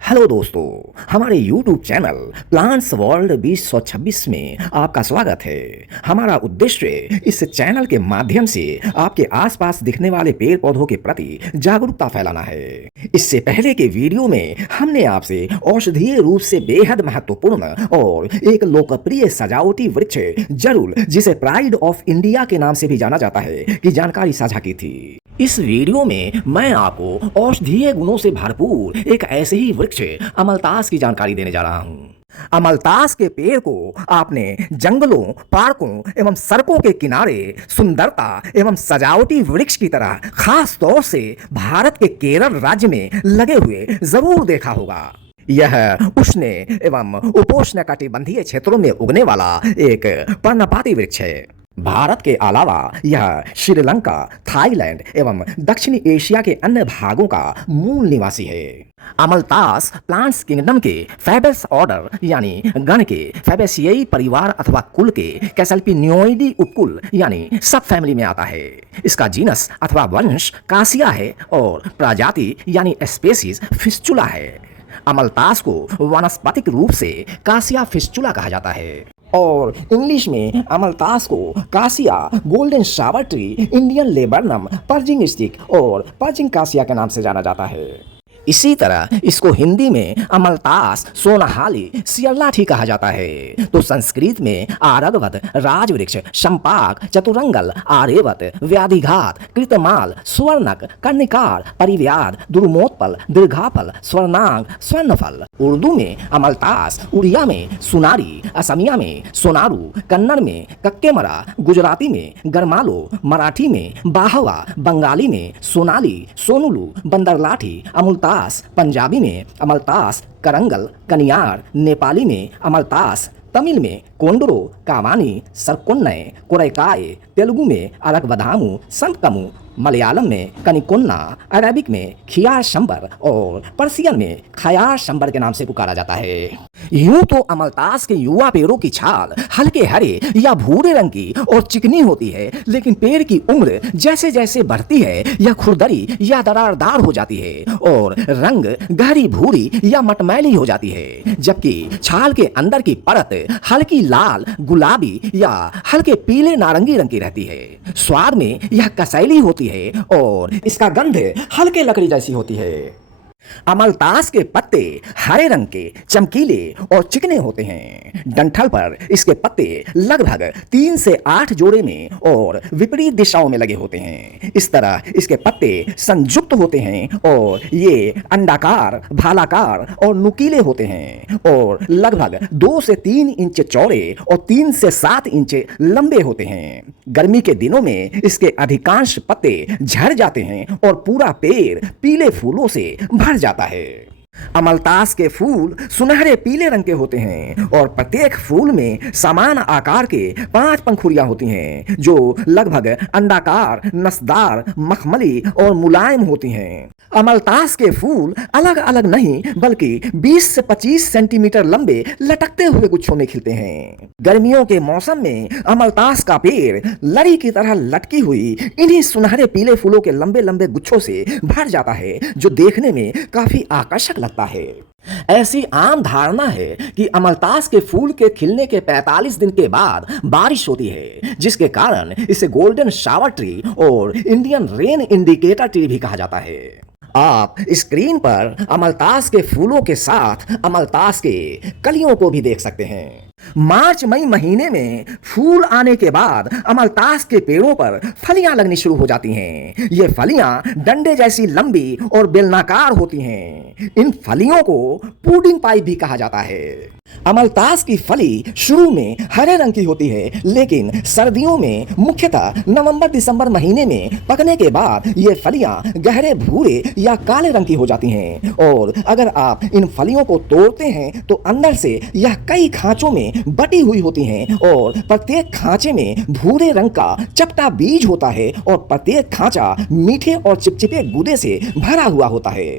Hello दोस्तों, हमारे YouTube channel plants world 2026 में आपका स्वागत है। हमारा उद्देश्य इस चैनल के माध्यम से आपके आसपास दिखने वाले पेड़ पौधों के प्रति जागरूकता फैलाना है। इससे पहले के वीडियो में हमने आपसे औषधीय रूप से बेहद महत्वपूर्ण और एक लोकप्रिय सजावटी वृक्ष जरूल, जिसे प्राइड ऑफ इंडिया के नाम से भी जाना जाता है, की जानकारी साझा की थी। इस वीडियो में मैं आपको औषधीय गुणों से भरपूर एक ऐसे ही वृक्ष अमलतास की जानकारी देने जा रहा हूँ। अमलतास के पेड़ को आपने जंगलों, पार्कों एवं सड़कों के किनारे सुंदरता एवं सजावटी वृक्ष की तरह खास तौर से भारत के केरल राज्य में लगे हुए जरूर देखा होगा। यह उष्ण एवं उपोष्णकटिबंधीय क्षेत्रों में उगने वाला एक पर्णपाती वृक्ष है। भारत के अलावा यह श्रीलंका, थाईलैंड एवं दक्षिणी एशिया के अन्य भागों का मूल निवासी है। अमलतास प्लांट्स किंगडम के फैबेस ऑर्डर यानी गण के फैबेसिएई परिवार अथवा कुल के कैसल्पिनियोइडी उपकुल यानी सब फैमिली में आता है। इसका जीनस अथवा वंश कासिया है और प्रजाति यानी स्पेसीज फिस्चुला है। अमलतास को वानस्पतिक रूप से कासिया फिस्चुला कहा जाता है और इंग्लिश में अमलतास को cassia, golden shower tree, Indian laburnum, purging stick और पर्जिंग कासिया के नाम से जाना जाता है। इसी तरह इसको हिंदी में अमलतास, सोनाहाली, सियरलाठी कहा जाता है। तो संस्कृत में आरगवत, राजवृक्ष, शंपाक, चतुरंगल, आर्यवत, व्याधिघात, कृतमाल, स्वर्णक, कर्णिकार, परिव्याध, दुर्मोत्पल, दीर्घाफल, स्वर्णांग, स्वर्णफल। उर्दू में अमलतास, उड़िया में सुनारी, असमिया में सोनारू, कन्नड़ में कक्केमरा, गुजराती में गरमालो, मराठी में बाहवा, बंगाली में सोनाली, सोनुलू, बंदरलाठी, अमलतास, पंजाबी में अमलतास, करंगल, कनियार, नेपाली में अमलतास, तमिल में कोंडरो, कामानी, सरकोन्नय, कोरैकाय, तेलुगु में अरकवधामू, संतकमू, मलयालम में कनिकोन्ना, अरेबिक में खियार शंबर और पर्सियन में खयार शंबर के नाम से पुकारा जाता है। यूं तो अमलतास के युवा पेड़ों की छाल हल्के हरे या भूरे रंग की और चिकनी होती है, लेकिन पेड़ की उम्र जैसे जैसे बढ़ती है यह खुरदरी या दरारदार हो जाती है और रंग गहरी भूरी या मटमैली हो जाती है, जबकि छाल के अंदर की परत हल्की लाल, गुलाबी या हल्के पीले नारंगी रंग की रहती है। स्वाद में यह कसैली होती है और इसका गंध हल्के लकड़ी जैसी होती है। अमलतास के पत्ते हरे रंग के, चमकीले और चिकने होते हैं। डंठल पर इसके पत्ते लगभग 3 से 8 जोड़े में और विपरीत दिशाओं में लगे होते हैं। इस तरह इसके पत्ते संयुक्त होते हैं और ये अंडाकार, भालाकार और नुकीले होते हैं और लगभग 2 से 3 इंच चौड़े और 3 से 7 इंच लंबे होते हैं। गर्मी के दिनों में इसके अधिकांश पत्ते झड़ जाते हैं और पूरा पेड़ पीले फूलों से भर जाता है। अमलतास के फूल सुनहरे पीले रंग के होते हैं और प्रत्येक फूल में समान आकार के 5 पंखुड़ियां होती हैं जो लगभग अंडाकार, नसदार, मखमली और मुलायम होती हैं। अमलतास के फूल अलग अलग नहीं बल्कि 20 से 25 सेंटीमीटर लंबे लटकते हुए गुच्छों में खिलते हैं। गर्मियों के मौसम में अमलतास का पेड़ लड़ी की तरह लटकी हुई इन्हीं सुनहरे पीले फूलों के लंबे लंबे गुच्छों से भर जाता है, जो देखने में काफी आकर्षक लगता है। ऐसी आम धारणा है कि अमलतास के फूल के खिलने के 45 दिन के बाद बारिश होती है, जिसके कारण इसे गोल्डन शावर ट्री और इंडियन रेन इंडिकेटर ट्री भी कहा जाता है। आप स्क्रीन पर अमलतास के फूलों के साथ अमलतास के कलियों को भी देख सकते हैं। मार्च मई महीने में फूल आने के बाद अमलतास के पेड़ों पर फलियां लगनी शुरू हो जाती हैं। ये फलियां डंडे जैसी लंबी और बेलनाकार होती हैं। इन फलियों को पुडिंग पाई भी कहा जाता है। अमलतास की फली शुरू में हरे रंग की होती है, लेकिन सर्दियों में मुख्यतः नवंबर दिसंबर महीने में पकने के बाद ये फलियां गहरे भूरे या काले रंग की हो जाती हैं और अगर आप इन फलियों को तोड़ते हैं तो अंदर से यह कई खांचों में बटी हुई होती हैं और प्रत्येक खांचे में भूरे रंग का चपटा बीज होता है और प्रत्येक खांचा मीठे और चिपचिपे गूदे से भरा हुआ होता है।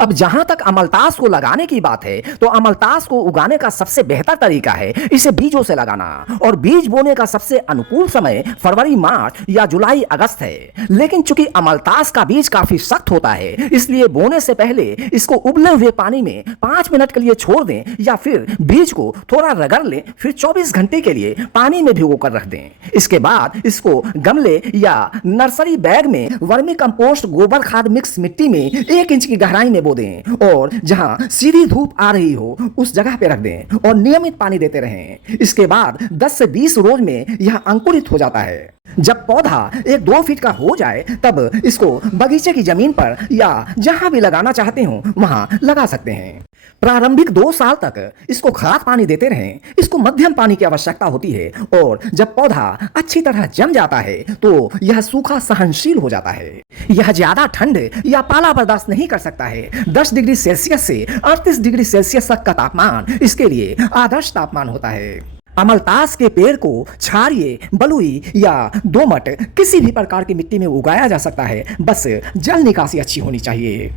अब जहां तक अमलतास को लगाने की बात है तो अमलतास को उगाने का सबसे बेहतर तरीका है इसे बीजों से लगाना और बीज बोने का सबसे अनुकूल समय फरवरी मार्च या जुलाई अगस्त है। लेकिन चूंकि अमलतास का बीज काफी सख्त होता है इसलिए बोने से पहले इसको उबले हुए पानी में 5 मिनट के लिए छोड़ दें या फिर बीज को थोड़ा रगड़ लें, फिर 24 घंटे के लिए पानी में भिगो कर रख दें। इसके बाद इसको गमले या नर्सरी बैग में वर्मी कंपोस्ट गोबर खाद मिक्स मिट्टी में 1 इंच की गहराई में बो दें और जहां सीधी धूप आ रही हो उस जगह पे रख दें और नियमित पानी देते रहें। इसके बाद 10 से 20 रोज में यह अंकुरित हो जाता है। जब पौधा 1-2 फीट का हो जाए तब इसको बगीचे की जमीन पर या जहां भी लगाना चाहते हो वहां लगा सकते हैं। प्रारंभिक 2 साल तक इसको खाद पानी देते रहें। इसको मध्यम पानी की आवश्यकता होती है और जब पौधा अच्छी तरह जम जाता है तो यह सूखा सहनशील हो जाता है। यह ज्यादा ठंड या पाला बर्दाश्त नहीं कर सकता है। 10 डिग्री सेल्सियस से 38 डिग्री सेल्सियस तक का तापमान इसके लिए आदर्श तापमान होता है। अमलतास के पेड़ को क्षारीय, बलुई या दोमट किसी भी प्रकार की मिट्टी में उगाया जा सकता है, बस जल निकासी अच्छी होनी चाहिए।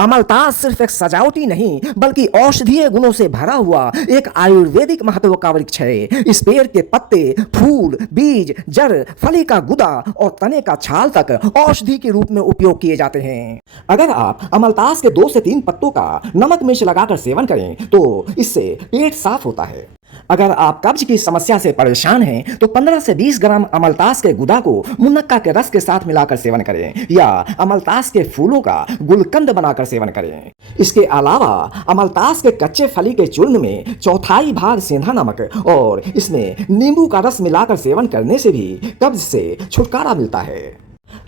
अमलतास सिर्फ एक सजावटी नहीं बल्कि औषधीय गुणों से भरा हुआ एक आयुर्वेदिक महत्व का वृक्ष है। इस पेड़ के पत्ते, फूल, बीज, जड़, फली का गुदा और तने का छाल तक औषधि के रूप में उपयोग किए जाते हैं। अगर आप अमलतास के 2 से 3 पत्तों का नमक मिर्च लगाकर सेवन करें तो इससे पेट साफ होता है। अगर आप कब्ज की समस्या से परेशान हैं तो 15 से 20 ग्राम अमलतास के गुदा को मुनक्का के रस के साथ मिलाकर सेवन करें या अमलतास के फूलों का गुलकंद बनाकर सेवन करें। इसके अलावा अमलतास के कच्चे फली के चूर्ण में 1/4 भाग सेंधा नमक और इसमें नींबू का रस मिलाकर सेवन करने से भी कब्ज से छुटकारा मिलता है।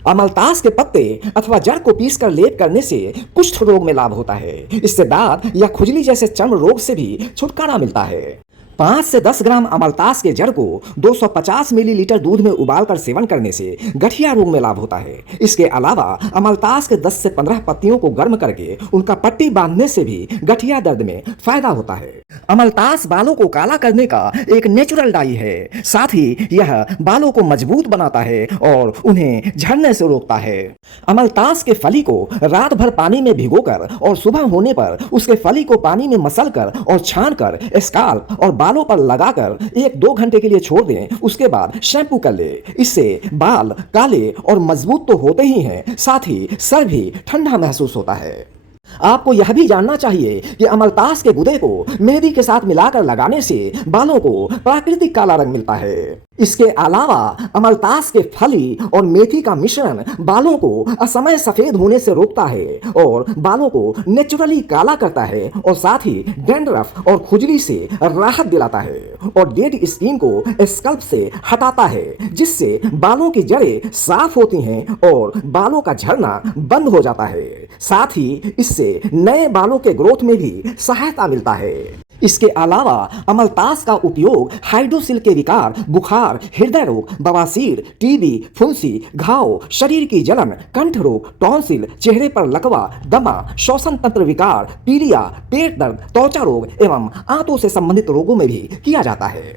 अमलतास के पत्ते अथवा जड़ को पीसकर लेप करने से कुष्ठ रोग में लाभ होता है। इससे दांत या खुजली जैसे चर्म रोग से भी छुटकारा मिलता है। 5 से 10 ग्राम अमलतास के जड़ को 250 मिलीलीटर दूध में उबालकर सेवन करने से गठिया रोग में लाभ होता है। इसके अलावा अमलतास के 10 से 15 पत्तियों को गर्म करके उनका पट्टी बांधने से भी गठिया दर्द में फायदा होता है। अमलतास बालों को काला करने का एक नेचुरल डाई है। साथ ही यह बालों को मजबूत बनाता है और उन्हें झड़ने से रोकता है। अमलतास के फली को रात भर पानी में भिगोकर और सुबह होने पर उसके फली को पानी में मसलकर और छानकर स्काल्प और बालों पर लगाकर 1-2 घंटे के लिए छोड़ दें। उसके बाद शैम्पू कर ले। इससे बाल काले और मजबूत तो होते ही हैं, साथ ही सर भी ठंडा महसूस होता है। आपको यह भी जानना चाहिए कि अमलतास के गुदे को मेहंदी के साथ मिलाकर लगाने से बालों को प्राकृतिक काला रंग मिलता है। इसके अलावा अमलतास के फली और मेथी का मिश्रण बालों को असमय सफेद होने से रोकता है और बालों को नेचुरली काला करता है और साथ ही डैंड्रफ और खुजली से राहत दिलाता है और डेड स्किन को स्कल्प से हटाता है, जिससे बालों की जड़ें साफ होती हैं और बालों का झड़ना बंद हो जाता है। साथ ही इससे नए बालों के ग्रोथ में भी सहायता मिलता है। इसके अलावा अमलतास का उपयोग हाइड्रोसिल के विकार, बुखार, हृदय रोग, बवासीर, टीबी, फुंसी, घाव, शरीर की जलन, कंठ रोग, टॉन्सिल, चेहरे पर लकवा, दमा, श्वसन तंत्र विकार, पीलिया, पेट दर्द, त्वचा रोग एवं आंतों से संबंधित रोगों में भी किया जाता है।